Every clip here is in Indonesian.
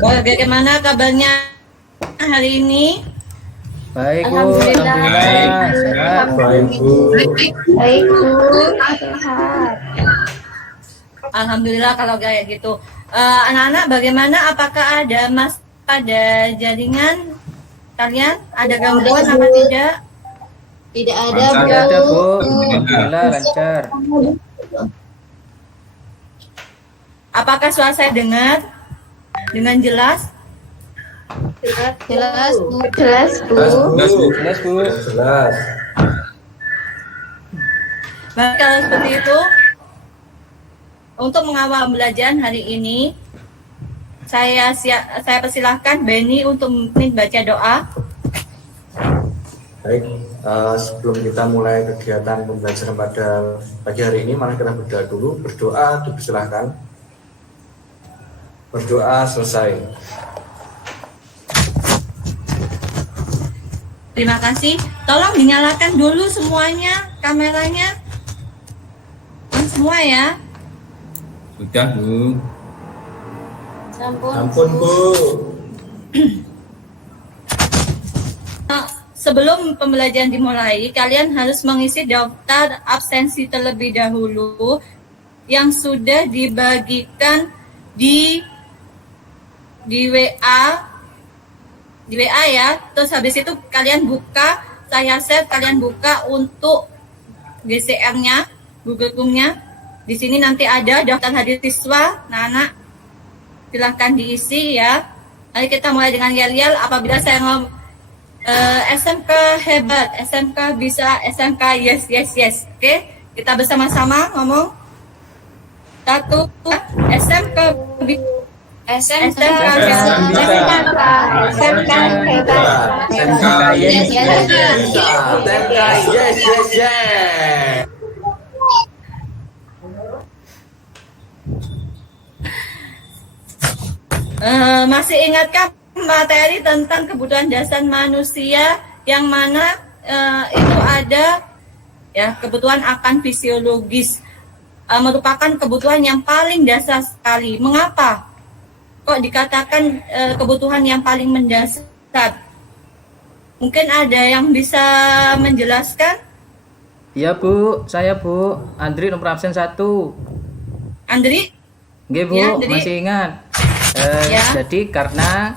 Bagaimana kabarnya hari ini? Baik, Bu. Alhamdulillah. Sehat. Baik, Bu. Baik, Bu. Sehat. Alhamdulillah kalau kayak gitu. Anak-anak bagaimana? Apakah ada pada jaringan kalian? Ada gangguan apa tidak? Tidak ada, Tidak Bu. ada, Bu. Alhamdulillah lancar. Apakah suara saya dengar dengan jelas? Jelas, Bu. Jelas, Bu. Jelas, Bu. Jelas. Baik, kalau seperti itu, untuk mengawal pembelajaran hari ini, saya persilahkan Benny untuk membaca doa. Baik, sebelum kita mulai kegiatan pembelajaran pada pagi hari ini, mari kita berdoa dulu. Berdoa, dipersilahkan. Berdoa selesai. Terima kasih. Tolong dinyalakan dulu semuanya kameranya. Semua ya. Sudah, Bu. Ampun, Bu. Sebelum pembelajaran dimulai, kalian harus mengisi daftar absensi terlebih dahulu yang sudah dibagikan di WA ya. Terus habis itu kalian buka, saya share, kalian buka untuk GCR-nya, Google Classroom-nya. Di sini nanti ada daftar hadir siswa. Nah, silahkan diisi ya. Mari kita mulai dengan yel-yel. Apabila saya ngomong SMK hebat, SMK bisa, SMK yes. Oke, kita bersama-sama ngomong. 1, SMK SMK hebat. SMK yes. Masih ingatkah materi tentang kebutuhan dasar manusia yang mana itu ada ya, kebutuhan akan fisiologis, merupakan kebutuhan yang paling dasar sekali. Mengapa kok dikatakan kebutuhan yang paling mendasar? Mungkin ada yang bisa menjelaskan? Iya, Bu. Saya, Bu. Andri nomor absen 1. Andri? Nggih, Bu. Ya, Andri. Masih ingat. Ya. Jadi karena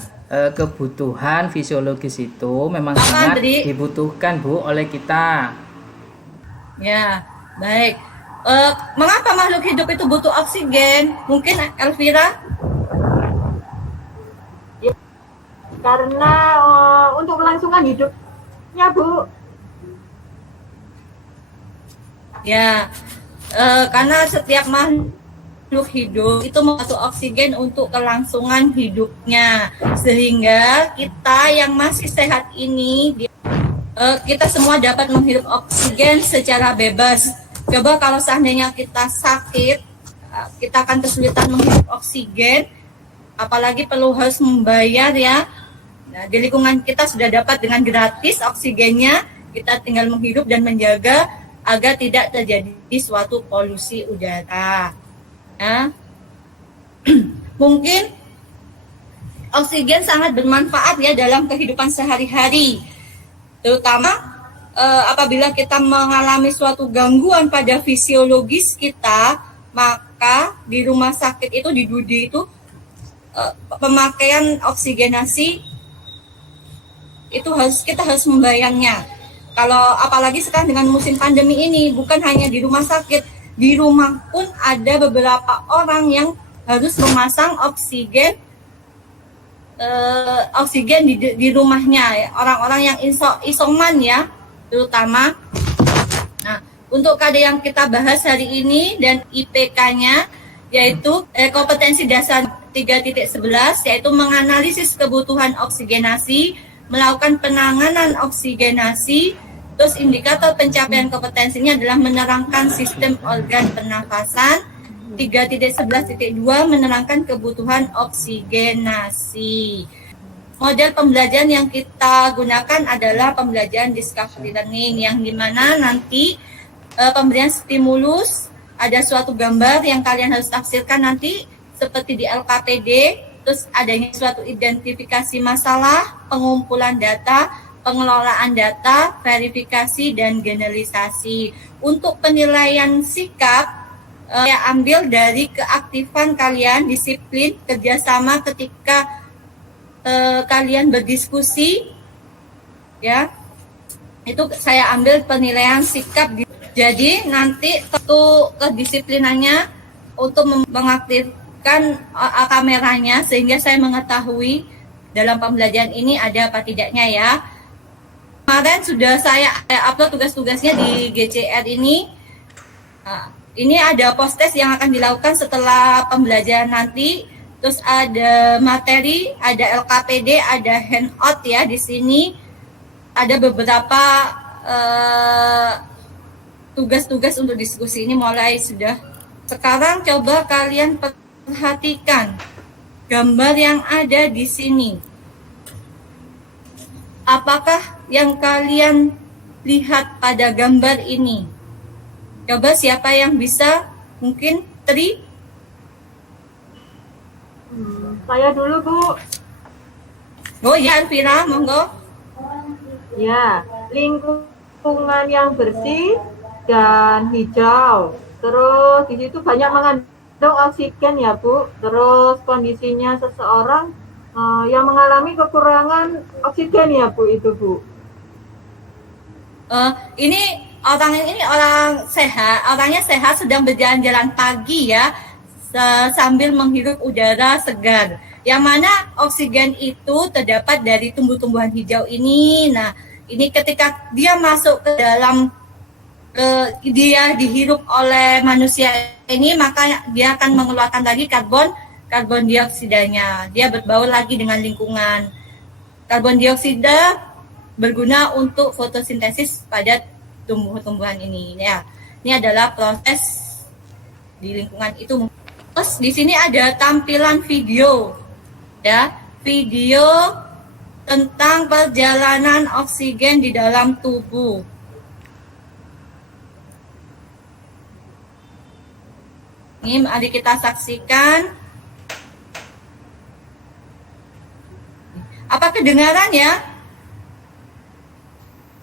kebutuhan fisiologis itu memang Apa, sangat Andri? dibutuhkan, Bu, oleh kita. Ya, baik. Mengapa makhluk hidup itu butuh oksigen? Mungkin Elvira? Karena untuk kelangsungan hidupnya, Bu. Ya, karena setiap makhluk hidup itu membutuhkan oksigen untuk kelangsungan hidupnya, sehingga kita yang masih sehat ini kita semua dapat menghirup oksigen secara bebas. Coba kalau seandainya kita sakit, kita akan kesulitan menghirup oksigen, apalagi perlu harus membayar ya. Nah, di lingkungan kita sudah dapat dengan gratis oksigennya, kita tinggal menghirup dan menjaga agar tidak terjadi suatu polusi udara. Ya. Mungkin oksigen sangat bermanfaat ya dalam kehidupan sehari-hari, terutama apabila kita mengalami suatu gangguan pada fisiologis kita, maka di rumah sakit itu, di DUDI itu pemakaian oksigenasi itu kita harus membayarnya. Kalau apalagi sekarang dengan musim pandemi ini, bukan hanya di rumah sakit, di rumah pun ada beberapa orang yang harus memasang oksigen di rumahnya ya. Orang-orang yang isoman ya, terutama. Nah, untuk KD yang kita bahas hari ini dan IPK-nya yaitu kompetensi dasar 3.11, yaitu menganalisis kebutuhan oksigenasi, melakukan penanganan oksigenasi. Terus indikator pencapaian kompetensinya adalah menerangkan sistem organ pernafasan. 3.11.2 menerangkan kebutuhan oksigenasi. Model pembelajaran yang kita gunakan adalah pembelajaran discovery learning, yang dimana nanti pemberian stimulus, ada suatu gambar yang kalian harus tafsirkan nanti seperti di LKPD. terus adanya suatu identifikasi masalah, pengumpulan data, pengelolaan data, verifikasi, dan generalisasi. Untuk penilaian sikap, saya ambil dari keaktifan kalian, disiplin, kerjasama ketika kalian berdiskusi, ya. Itu saya ambil penilaian sikap. Jadi nanti tentu kedisiplinannya untuk mengaktifkan kameranya sehingga saya mengetahui dalam pembelajaran ini ada apa tidaknya ya. Kemarin sudah saya upload tugas-tugasnya di GCR ini. Nah, ini ada post-test yang akan dilakukan setelah pembelajaran nanti. Terus ada materi, ada LKPD, ada handout ya di sini. Ada beberapa tugas-tugas untuk diskusi ini mulai sudah. Sekarang coba kalian perhatikan gambar yang ada di sini. Apakah yang kalian lihat pada gambar ini? Coba siapa yang bisa? Mungkin Tri? Saya dulu, Bu. Oh ya, Elvira, monggo. Ya, lingkungan yang bersih dan hijau. Terus di situ banyak mengandung oksigen ya, Bu. Terus kondisinya seseorang yang mengalami kekurangan oksigen ya, Bu, itu, Bu. Ini orangnya sehat sedang berjalan-jalan pagi ya, sambil menghirup udara segar. Yang mana oksigen itu terdapat dari tumbuh-tumbuhan hijau ini. Nah, ini ketika dia masuk ke dalam dia dihirup oleh manusia ini, maka dia akan mengeluarkan lagi karbon dioksidanya. Dia berbaur lagi dengan lingkungan. Karbon dioksida berguna untuk fotosintesis pada tumbuh-tumbuhan ini ya. Ini adalah proses di lingkungan itu. Terus di sini ada tampilan video ya, video tentang perjalanan oksigen di dalam tubuh. Ini mari kita saksikan. Apa kedengaran ya?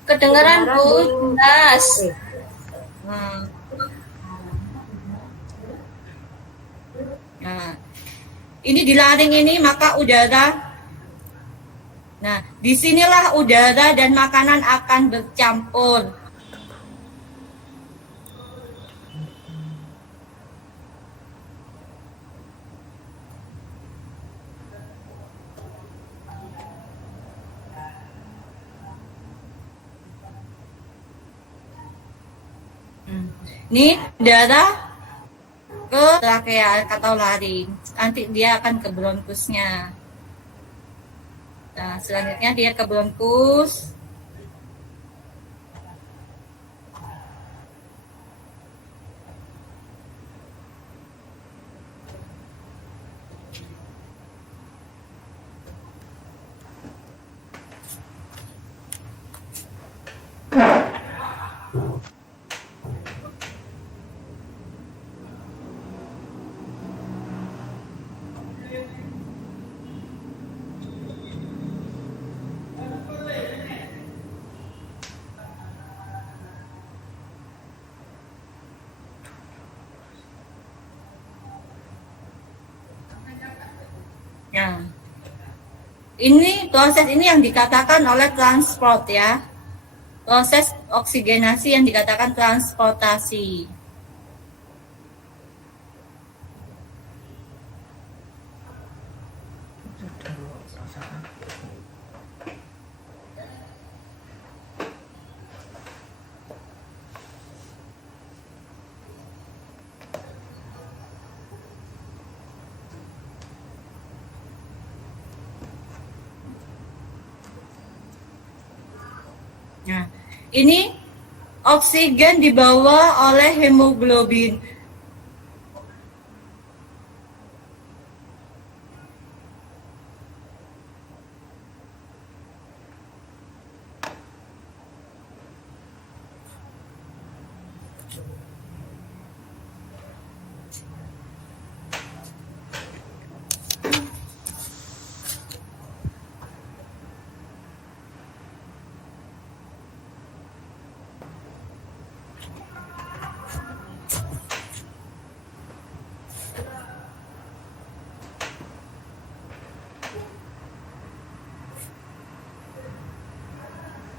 Kedengaran, Bu, jelas. Nah, ini dilaring ini maka udara. Nah, disinilah udara dan makanan akan bercampur. Ini udara ke trakea atau laring. Nanti dia akan ke bronkusnya. Nah, selanjutnya dia ke bronkus. Nah, ini proses ini yang dikatakan oleh transport ya. Proses oksigenasi yang dikatakan transportasi. Nah, ini oksigen dibawa oleh hemoglobin.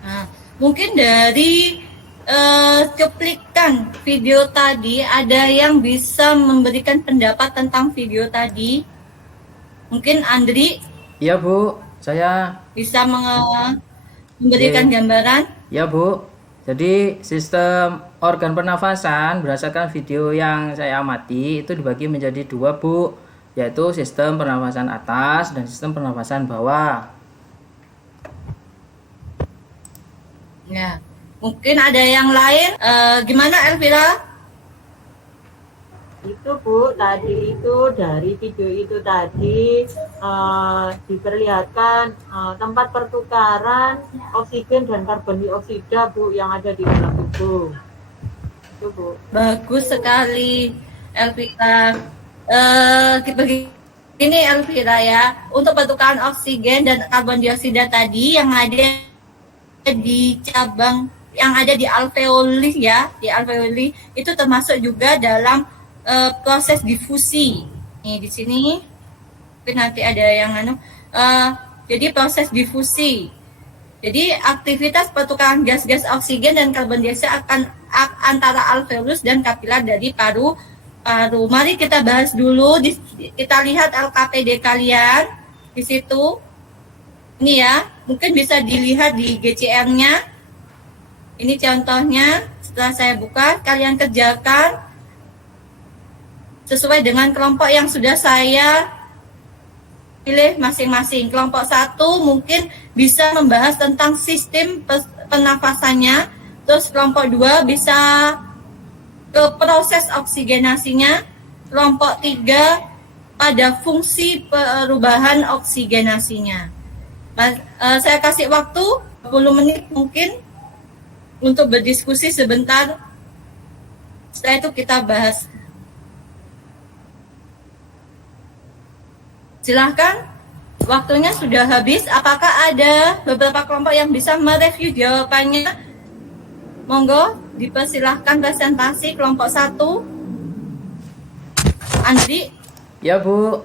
Nah, mungkin dari cuplikan video tadi ada yang bisa memberikan pendapat tentang video tadi. Mungkin Andri Iya Bu, saya. bisa memberikan gambaran. Ya Bu, jadi sistem organ pernafasan berdasarkan video yang saya amati itu dibagi menjadi dua Bu, yaitu sistem pernafasan atas dan sistem pernafasan bawah. Ya, mungkin ada yang lain. Gimana Elvira? Itu Bu, tadi itu dari video itu tadi diperlihatkan tempat pertukaran oksigen dan karbon dioksida Bu yang ada di dalam tubuh. Itu Bu. Bagus sekali Elvira. Begini Elvira ya, untuk pertukaran oksigen dan karbon dioksida tadi yang ada di cabang, yang ada di alveoli ya, di alveoli itu termasuk juga dalam proses difusi. Nih di sini mungkin nanti ada yang jadi proses difusi. Jadi aktivitas pertukaran gas-gas oksigen dan karbon dioksida akan antara alveolus dan kapiler dari paru-paru. Mari kita bahas dulu. Kita lihat LKPD kalian di situ. Ini ya, mungkin bisa dilihat di GCR-nya. Ini contohnya. Setelah saya buka, kalian kerjakan sesuai dengan kelompok yang sudah saya pilih masing-masing. Kelompok 1 mungkin bisa membahas tentang sistem pernafasannya. Terus kelompok 2 bisa ke proses oksigenasinya. Kelompok 3 pada fungsi perubahan oksigenasinya. Saya kasih waktu 10 menit mungkin untuk berdiskusi sebentar. Setelah itu kita bahas. Silahkan, waktunya sudah habis. Apakah ada beberapa kelompok yang bisa mereview jawabannya? Monggo, dipersilahkan presentasi kelompok 1. Andri? Ya Bu,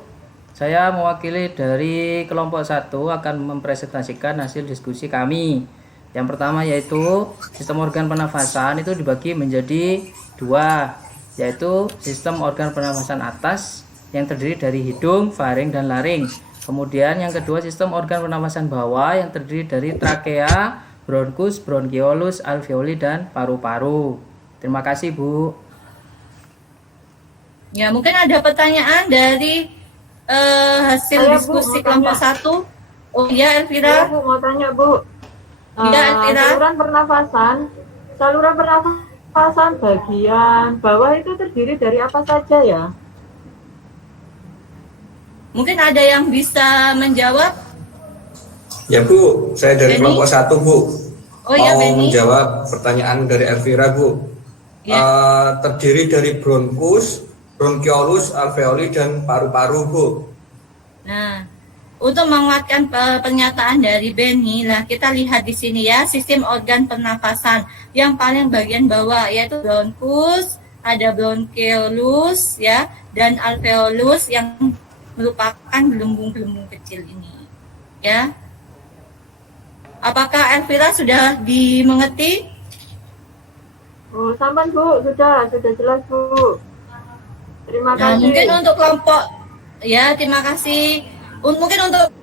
saya mewakili dari kelompok 1 akan mempresentasikan hasil diskusi kami. Yang pertama yaitu sistem organ pernafasan itu dibagi menjadi dua, yaitu sistem organ pernafasan atas yang terdiri dari hidung, faring, dan laring. Kemudian yang kedua sistem organ pernafasan bawah yang terdiri dari trakea, bronkus, bronkiolus, alveoli, dan paru-paru. Terima kasih Bu. Ya, mungkin ada pertanyaan dari hasil Saya, Bu, diskusi mau kelompok tanya. 1. Oh iya, Saya Elvira. Bu mau tanya Bu. Iya, Elvira. Saluran pernafasan bagian bawah itu terdiri dari apa saja ya? Mungkin ada yang bisa menjawab. Ya Bu, saya dari Benny? kelompok 1 Bu. Oh ya, Mau Benny. menjawab pertanyaan dari Elvira Bu. Ya. Terdiri dari bronkus, bronkiolus, alveoli, dan paru-paru Bu. Nah, untuk menguatkan pernyataan dari Benny, lah kita lihat di sini ya, sistem organ pernafasan yang paling bagian bawah yaitu bronkus, ada bronkiolus ya, dan alveolus yang merupakan gelembung-gelembung kecil ini. Ya. Apakah Elvira sudah dimengerti? Oh, sampai Bu, sudah jelas Bu. Terima Nah, kasih. mungkin untuk kelompok ya, terima kasih. Mungkin untuk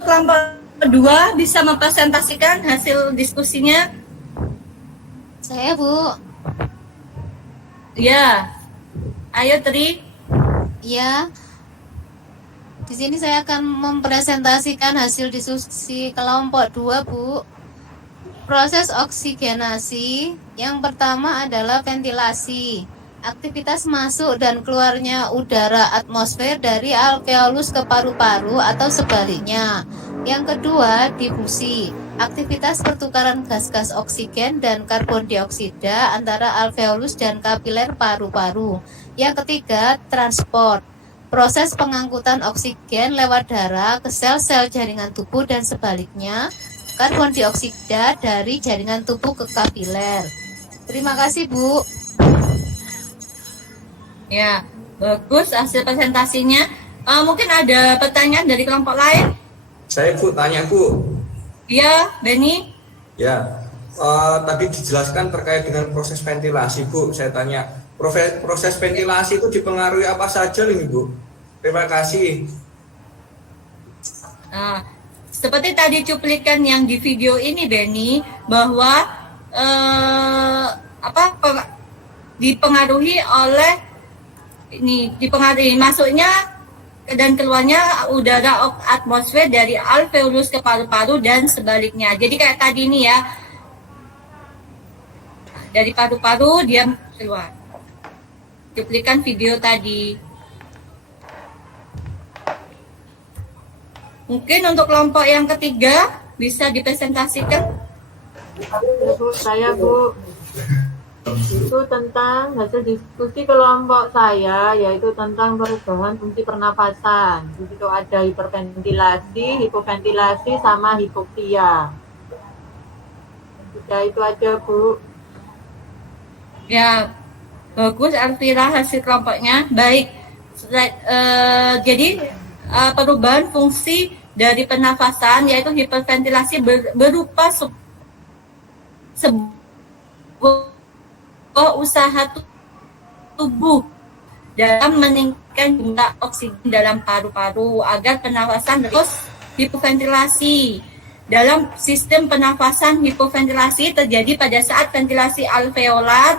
kelompok kedua bisa mempresentasikan hasil diskusinya. Saya Bu. Ya. Ayo Tri. Ya. Di sini saya akan mempresentasikan hasil diskusi kelompok 2, Bu. Proses oksigenasi yang pertama adalah ventilasi. Aktivitas masuk dan keluarnya udara atmosfer dari alveolus ke paru-paru atau sebaliknya. Yang kedua, difusi. Aktivitas pertukaran gas-gas oksigen dan karbon dioksida antara alveolus dan kapiler paru-paru. Yang ketiga, transport. Proses pengangkutan oksigen lewat darah ke sel-sel jaringan tubuh dan sebaliknya, karbon dioksida dari jaringan tubuh ke kapiler. Terima kasih, Bu. Ya, bagus hasil presentasinya. Mungkin ada pertanyaan dari kelompok lain? Saya Bu, tanya Bu. Iya, Benny. Ya, tadi dijelaskan terkait dengan proses ventilasi, Bu. Saya tanya, proses ventilasi itu dipengaruhi apa saja nih, Bu? Terima kasih. Nah, seperti tadi cuplikan yang di video ini, Benny, bahwa dipengaruhi oleh masuknya dan keluarnya udara atmosfer dari alveolus ke paru-paru dan sebaliknya. Jadi kayak tadi ini ya, dari paru-paru dia keluar. Cuplikan video tadi. Mungkin untuk kelompok yang ketiga bisa dipresentasikan. Ya, Bu, saya Bu. Itu tentang hasil diskusi kelompok saya, yaitu tentang perubahan fungsi pernafasan. Di situ ada hiperventilasi, hipoventilasi, sama hipoksia. Sudah itu aja, Bu. Ya, bagus Alvira hasil kelompoknya. Baik, jadi perubahan fungsi dari pernafasan yaitu hiperventilasi berupa sebuah usaha tubuh dalam meningkatkan jumlah oksigen dalam paru-paru agar pernafasan terus hipoventilasi. Dalam sistem pernafasan hipoventilasi terjadi pada saat ventilasi alveolar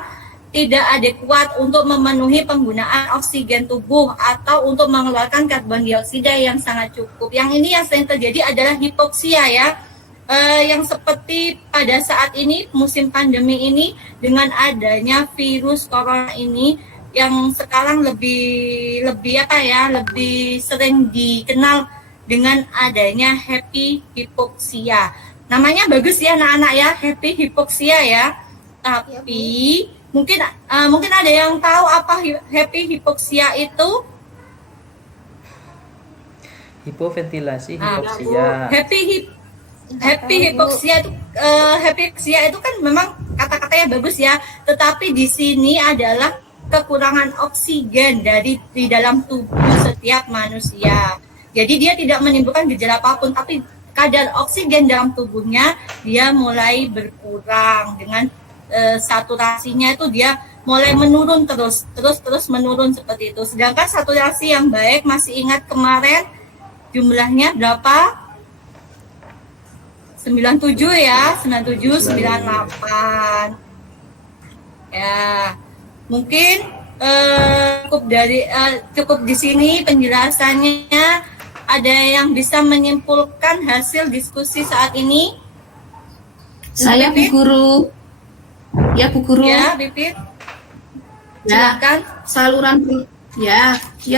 tidak adekuat untuk memenuhi penggunaan oksigen tubuh atau untuk mengeluarkan karbon dioksida yang sangat cukup. Yang ini yang sering terjadi adalah hipoksia ya. Yang seperti pada saat ini musim pandemi ini dengan adanya virus corona ini yang sekarang lebih sering dikenal dengan adanya happy hipoksia. Namanya bagus ya anak-anak ya, happy hipoksia ya. Tapi mungkin ada yang tahu apa happy hipoksia itu? Hipoventilasi, hipoksia. Happy hipoksia itu kan memang kata-katanya bagus ya, tetapi di sini adalah kekurangan oksigen di dalam tubuh setiap manusia. Jadi dia tidak menimbulkan gejala apapun, tapi kadar oksigen dalam tubuhnya dia mulai berkurang dengan saturasinya itu dia mulai menurun terus menurun seperti itu. Sedangkan saturasi yang baik masih ingat kemarin jumlahnya berapa? 97 ya, 97, 98. Ya, mungkin cukup di sini penjelasannya. Ada yang bisa menyimpulkan hasil diskusi saat ini? Saya Bu Guru. Ya Bu Guru. Ya, Bipit. Ya, Silakan.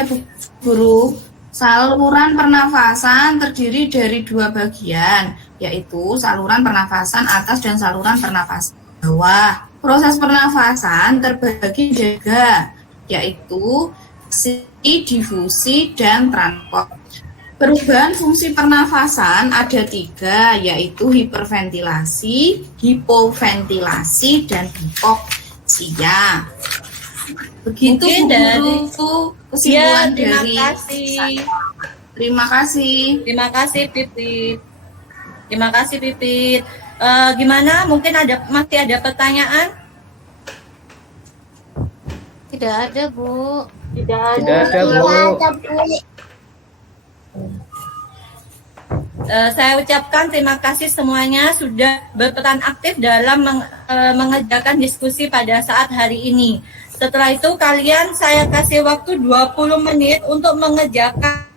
Bu Guru. Saluran pernafasan terdiri dari dua bagian, yaitu saluran pernafasan atas dan saluran pernafasan bawah. Proses pernafasan terbagi juga, yaitu difusi dan transport. Perubahan fungsi pernafasan ada tiga, yaitu hiperventilasi, hipoventilasi, dan hipoksia. Begitu Mungkin Bu Guru kesimpulan terima dari kasih. Terima kasih. Terima kasih Pipit. Terima kasih Pipit. Gimana? Mungkin masih ada pertanyaan? Tidak ada, Bu. Tidak Tidak ada. ada, Bu. Saya ucapkan terima kasih semuanya sudah berperan aktif dalam mengerjakan diskusi pada saat hari ini. Setelah itu saya kasih waktu 20 menit untuk mengerjakan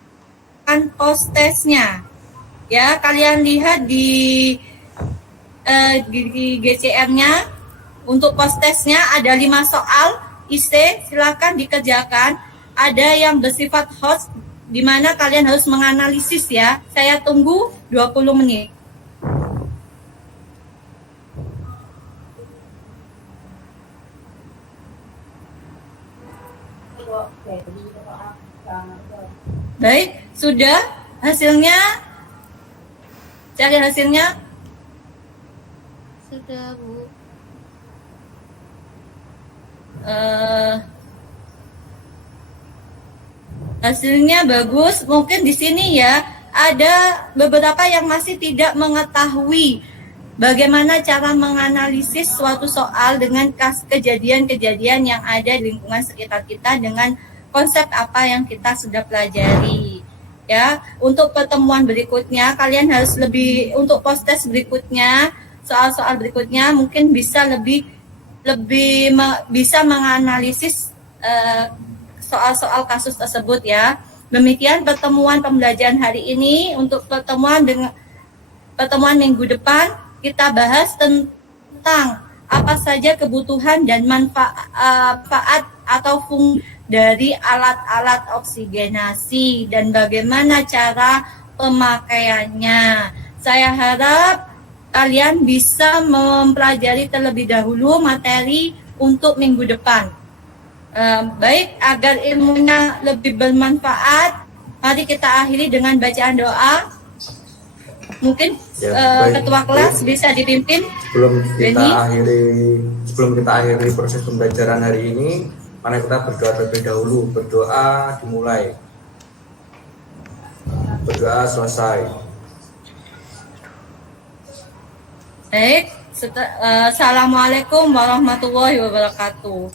post-testnya. Ya, kalian lihat di GCR-nya untuk post-testnya ada 5 soal IC, silakan dikerjakan. Ada yang bersifat host di mana kalian harus menganalisis ya. Saya tunggu 20 menit. Baik, sudah hasilnya? Cari hasilnya? Sudah, Bu. Hasilnya bagus. Mungkin di sini ya ada beberapa yang masih tidak mengetahui bagaimana cara menganalisis suatu soal dengan kejadian-kejadian yang ada di lingkungan sekitar kita dengan konsep apa yang kita sudah pelajari. Ya, untuk pertemuan berikutnya kalian harus untuk post-test berikutnya, soal-soal berikutnya mungkin bisa lebih bisa menganalisis soal-soal kasus tersebut ya. Demikian pertemuan pembelajaran hari ini. Untuk pertemuan minggu depan kita bahas tentang apa saja kebutuhan dan manfaat atau fungsi dari alat-alat oksigenasi dan bagaimana cara pemakaiannya. Saya harap kalian bisa mempelajari terlebih dahulu materi untuk minggu depan. Baik, agar ilmunya lebih bermanfaat, mari kita akhiri dengan bacaan doa. Mungkin ketua kelas bisa dipimpin. Sebelum kita akhiri proses pembelajaran hari ini, mari kita berdoa terlebih dahulu. Berdoa dimulai. Berdoa selesai. Baik, assalamualaikum warahmatullahi wabarakatuh.